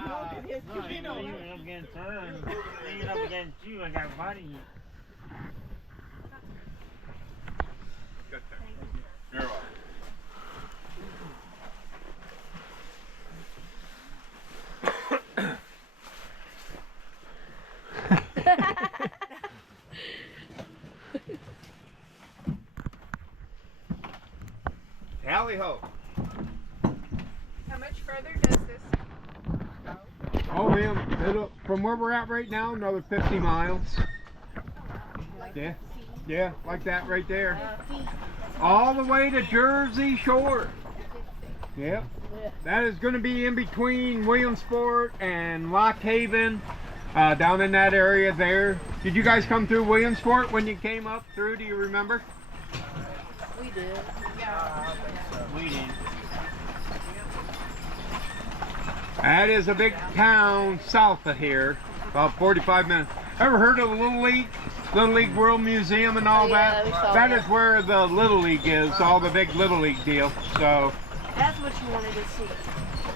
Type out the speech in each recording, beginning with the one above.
Look at his No, you know, canoe. you're up against her and leaning up against you. I got body heat. Good thing. You're welcome. Tally ho. How much further does this go? Oh, ma'am, from where we're at right now, another 50 miles. Yeah, yeah, like that right there. All the way to Jersey Shore. Yep. That is going to be in between Williamsport and Lock Haven, down in that area there. Did you guys come through Williamsport when you came up through? Do you remember? We did. We did. That is a big town south of here, about 45 minutes. Ever heard of the Little League World Museum and all Yeah, that? we saw That that. is where the Little League is, all the big Little League deal. So, That's what you wanted to see.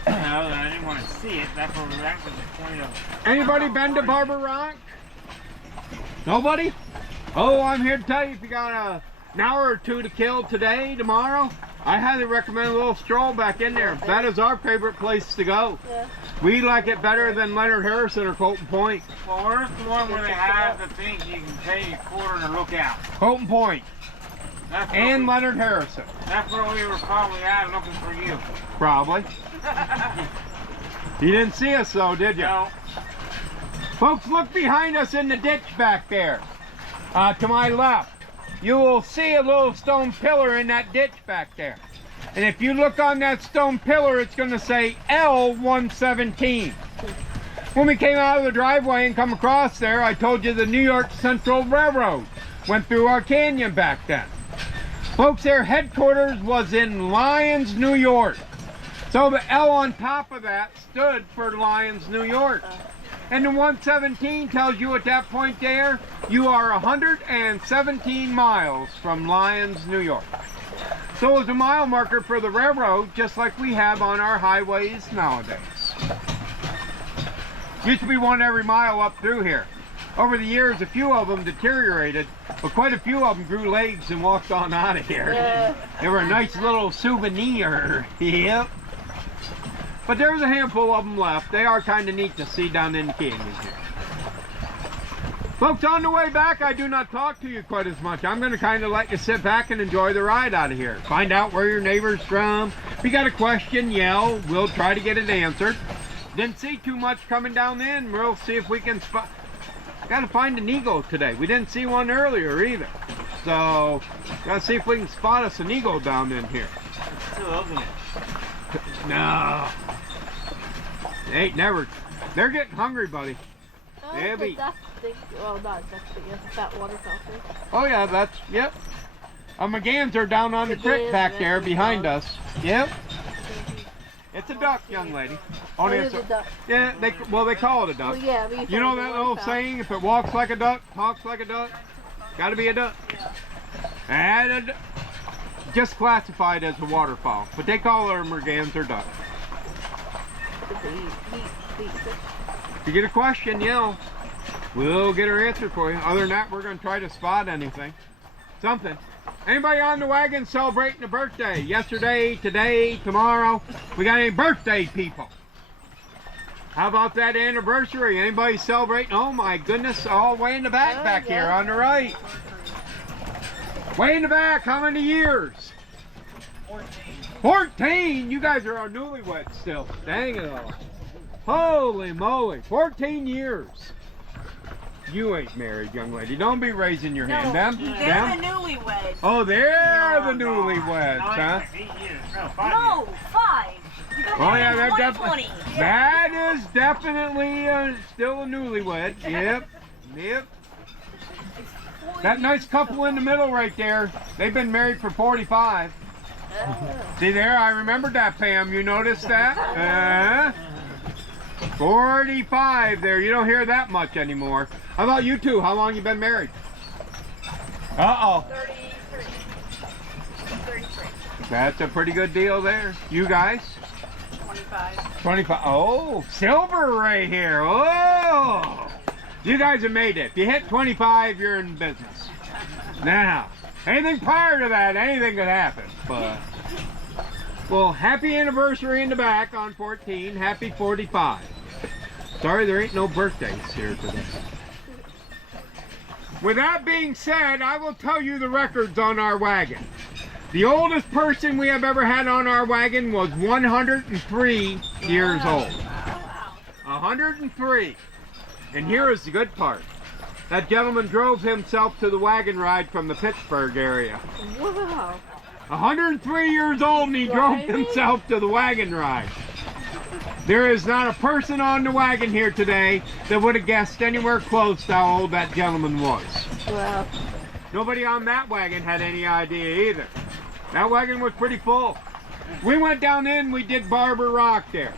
No, I didn't want to see it. That was the point of. anybody been to Barber Rock? Nobody? Oh, I'm here to tell you, if you got an hour or two to kill today, tomorrow, I highly recommend a little stroll back in there. That is our favorite place to go. Yeah. We like it better than Leonard Harrison or Colton Point. Well, where's the one where they have the thing you can pay a quarter to look out? Colton Point That's where and we, Leonard Harrison. that's where we were probably at looking for you. Probably. You didn't see us though, did you? No. Folks, look behind us in the ditch back there. To my left. You will see a little stone pillar in that ditch back there. And if you look on that stone pillar, it's going to say L117. When we came out of the driveway and come across there, I told you the New York Central Railroad went through our canyon back then. Folks, their headquarters was in Lyons, New York. So the L on top of that stood for Lyons, New York. And the 117 tells you at that point there, you are 117 miles from Lyons, New York. So it's a mile marker for the railroad, just like we have on our highways nowadays. Used to be one every mile up through here. Over the years, a few of them deteriorated, but quite a few of them grew legs and walked on out of here. Yeah. They were a nice little souvenir. Yep. But there's a handful of them left. They are kind of neat to see down in the canyon here. Folks, on the way back, I do not talk to you quite as much. I'm going to kind of let you sit back and enjoy the ride out of here. Find out where your neighbor's from. If you got a question, yell. We'll try to get it answered. Didn't see too much coming down in. We'll see if we can spot. Got to find an eagle today. We didn't see one earlier either. So, got to see if we can spot us an eagle down in here. It's still open it. No. They ain't never. They're getting hungry, buddy. Oh, Yeah, but but- that's big. Well, not that's big. That's that water fountain. Oh yeah, that's, yep. McGann's are down on the creek McGann's, back yeah, there the behind dog. us. Yep. It's a duck, young lady. Only It it's is a duck. Yeah, they call it a duck. Well, yeah, but You know found that the old water fountain. saying, if it walks like a duck, talks like a duck, gotta be a duck. And just classified as a waterfowl, but they call her McGann's or duck. If you get a question, yell. We'll get her answered for you. Other than that, we're going to try to spot anything. Something. Anybody on the wagon celebrating a birthday? Yesterday, today, tomorrow? We got any birthday people? How about that anniversary? Anybody celebrating? Oh my goodness, all way in the back back here on the right. Way in the back, how many years? 14! You guys are our newlyweds still. Dang it all. Holy moly, 14 years. You ain't married, young lady. Don't be raising your hand. Them? They're Them? the newlyweds. Oh, they're the newlyweds, No, huh? it's like 8 years. No, 5 No, years. 5. You got Oh yeah, married in they're 2020. definitely. That is definitely still a newlywed. Yep, yep. That nice couple in the middle right there. They've been married for 45. See there? I remembered that, Pam. You noticed that? 45 there. You don't hear that much anymore. How about you two? How long you been married? Uh-oh. 33. 33. That's a pretty good deal there. You guys? 25. 25. Oh, silver right here. Oh, you guys have made it. If you hit 25, you're in business. Now, anything prior to that, anything could happen. But, well, happy anniversary in the back on 14. Happy 45. Sorry, there ain't no birthdays here today. With that being said, I will tell you the records on our wagon. The oldest person we have ever had on our wagon was 103 years old. 103. And here is the good part. That gentleman drove himself to the wagon ride from the Pittsburgh area. Wow. 103 years old and he drove himself to the wagon ride. There is not a person on the wagon here today that would have guessed anywhere close to how old that gentleman was. Wow. Nobody on that wagon had any idea either. That wagon was pretty full. We went down in, we did Barber Rock there.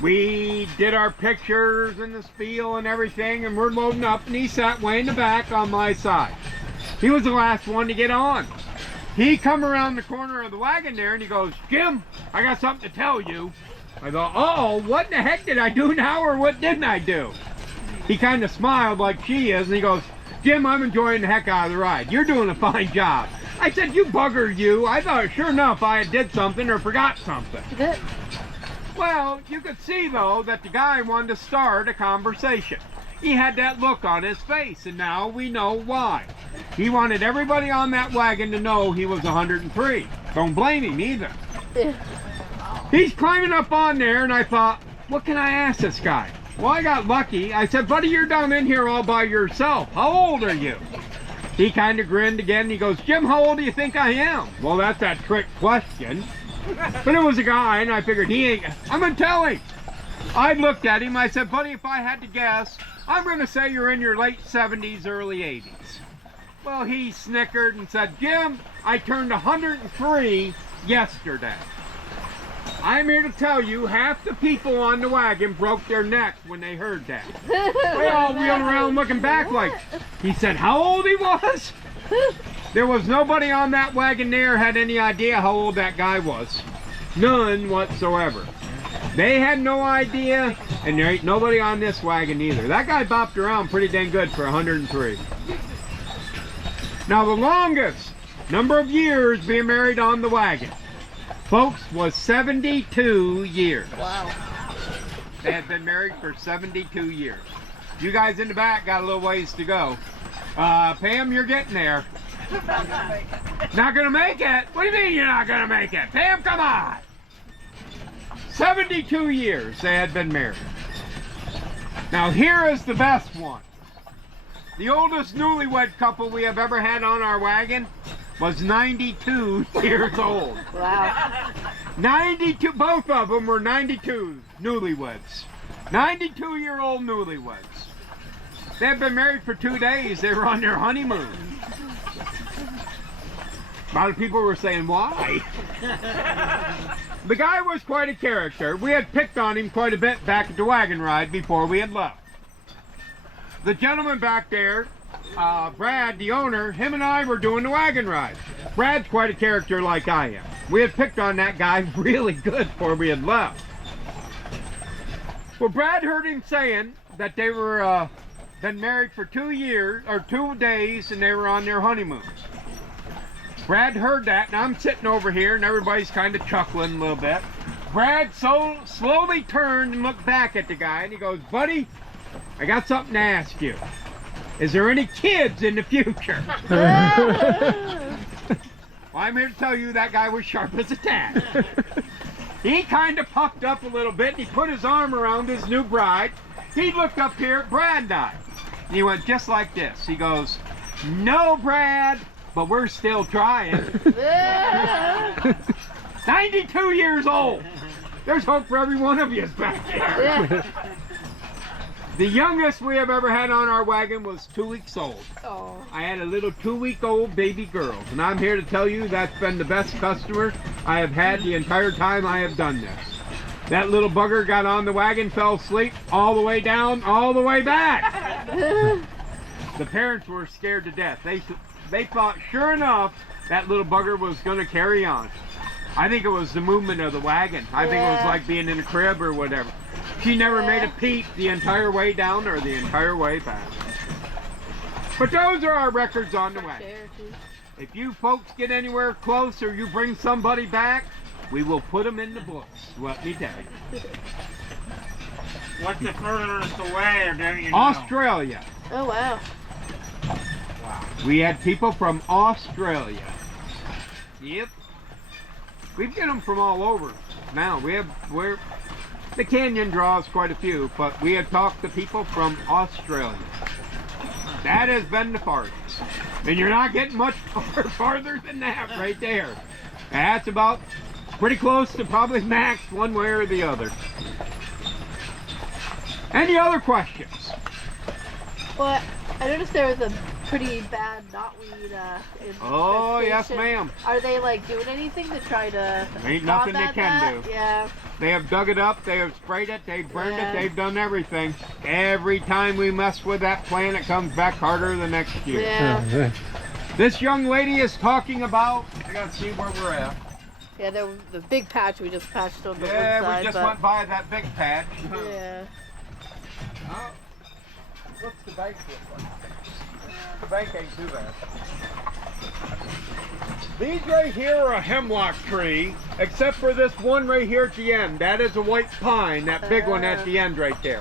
We did our pictures and the spiel and everything, and we're loading up, and he sat way in the back on my side. He was the last one to get on. He come around the corner of the wagon there, and he goes, "Jim, I got something to tell you." I go, "Uh-oh, what in the heck did I do now, or what didn't I do?" He kind of smiled like she is, and he goes, "Jim, I'm enjoying the heck out of the ride. You're doing a fine job." I said, "You bugger you. I thought sure enough I did something or forgot something." Well, you could see though that the guy wanted to start a conversation. He had that look on his face, and now we know why. He wanted everybody on that wagon to know he was 103. Don't blame him either. He's climbing up on there, and I thought, what can I ask this guy? Well, I got lucky. I said, "Buddy, you're down in here all by yourself. How old are you?" He kind of grinned again. He goes, "Jim, how old do you think I am?" Well, that's that trick question. But it was a guy, and I figured he ain't. I'm going to tell him. I looked at him. I said, "Buddy, if I had to guess, I'm going to say you're in your late 70s, early 80s. Well, he snickered and said, "Jim, I turned 103 yesterday." I'm here to tell you, half the people on the wagon broke their necks when they heard that. They all wheeled around looking back like, he said how old he was? There was nobody on that wagon there had any idea how old that guy was. None whatsoever. They had no idea, and there ain't nobody on this wagon either. That guy bopped around pretty dang good for 103. Now the longest number of years being married on the wagon, folks, was 72 years. Wow. They had been married for 72 years. You guys in the back got a little ways to go. Pam, you're getting there. Not gonna make it? What do you mean you're not gonna make it? Pam, come on! 72 years they had been married. Now here is the best one. The oldest newlywed couple we have ever had on our wagon was 92 years old. Wow. 92, both of them were 92 newlyweds. 92-year-old newlyweds. They had been married for 2 days. They were on their honeymoon. A lot of people were saying, why? The guy was quite a character. We had picked on him quite a bit back at the wagon ride before we had left. The gentleman back there, Brad, the owner, him and I were doing the wagon ride. Brad's quite a character like I am. We had picked on that guy really good before we had left. Well, Brad heard him saying that they were been married for 2 years, or 2 days, and they were on their honeymoon. Brad heard that, and I'm sitting over here, and everybody's kind of chuckling a little bit. Brad so slowly turned and looked back at the guy, and he goes, "Buddy, I got something to ask you. Is there any kids in the future?" Well, I'm here to tell you that guy was sharp as a tack. He kind of puffed up a little bit, and he put his arm around his new bride. He looked up here at Brad and I, and he went just like this. He goes, "No, Brad, but we're still trying." 92 years old. There's hope for every one of you back there. The youngest we have ever had on our wagon was 2 weeks old. Oh. I had a little 2-week-old baby girl, and I'm here to tell you that's been the best customer I have had the entire time I have done this. That little bugger got on the wagon, fell asleep, all the way down, all the way back. The parents were scared to death. They thought, sure enough, that little bugger was going to carry on. I think it was the movement of the wagon. I think it was Yeah. like being in a crib or whatever. She never made a peep the entire way down or the entire way back. But those are our records on the wagon. Chair, too. If you folks get anywhere close or you bring somebody back, we will put them in the books. Let me tell you. What's the furthest away, or don't you know? Australia. Oh, wow. We had people from Australia. Yep. We've got them from all over. Now the canyon draws quite a few, but we have talked to people from Australia. That has been the farthest. And you're not getting much farther than that right there. That's about pretty close to probably max one way or the other. Any other questions? Well, I noticed there was a pretty bad knotweed Oh, yes, infestation. ma'am. Are they like doing anything to try to Ain't nothing they combat can that? do. Yeah. They have dug it up, they have sprayed it, they've burned Yeah. it, they've done everything. Every time we mess with that plant, it comes back harder the next year. Yeah. This young lady is talking about, I gotta see where we're at. Yeah, the big patch we just patched on the Yeah, one side. we just but, went by that big patch. Yeah. Oh, what's the bank look like? The bank ain't too bad. These right here are a hemlock tree, except for this one right here at the end. That is a white pine, that big one at the end right there.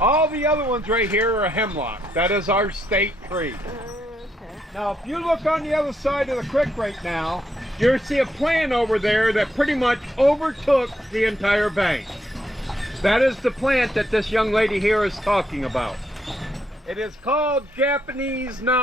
All the other ones right here are a hemlock. That is our state tree. Okay. Now, if you look on the other side of the creek right now, you'll see a plant over there that pretty much overtook the entire bank. That is the plant that this young lady here is talking about. It is called Japanese knotweed.